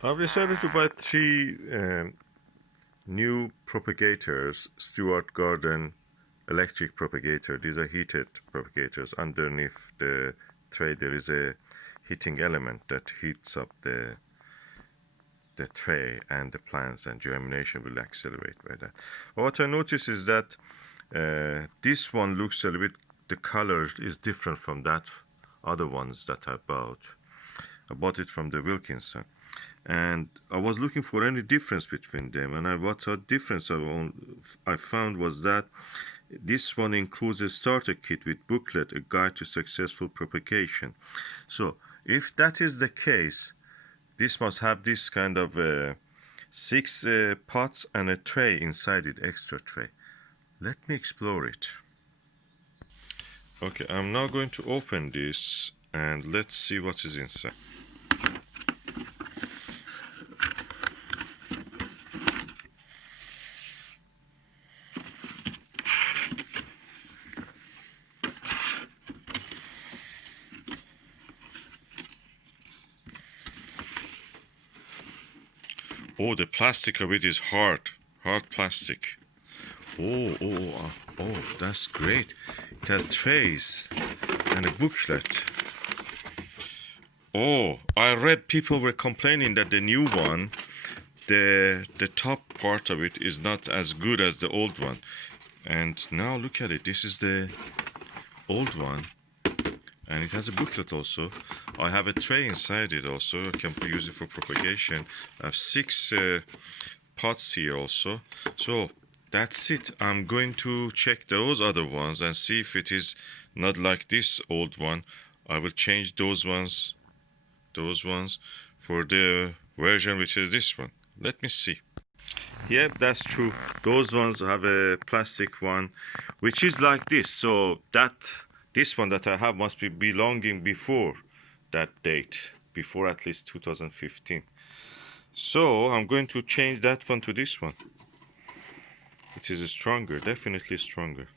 I've decided to buy three new propagators, Stewart Garden electric propagator. These are heated propagators. Underneath the tray there is a heating element that heats up the tray, and the plants and germination will accelerate by that. But what I notice is that this one looks a little bit, the color is different from that other ones that I bought. I bought it from the Wilkinson, and I was looking for any difference between them, and what a difference I found was that this one includes a starter kit with booklet, a guide to successful propagation. So if that is the case, this must have this kind of six pots and a tray inside it, extra tray. Let me explore it. Okay, I'm now going to open this and let's see what is inside. Oh, the plastic of it is hard plastic. Oh, that's great. It has trays and a booklet. Oh, I read people were complaining that the new one, the top part of it is not as good as the old one. And now look at it. This is the old one. And it has a booklet also. I have a tray inside it also. I can use it for propagation. I have six pots here also. So that's it. I'm going to check those other ones and see if it is not like this old one. I will change those ones for the version which is this one. Let me see. Yep, that's true. Those ones have a plastic one which is like this. So this one that I have must be belonging before that date, before at least 2015. So I'm going to change that one to this one. It is stronger, definitely stronger.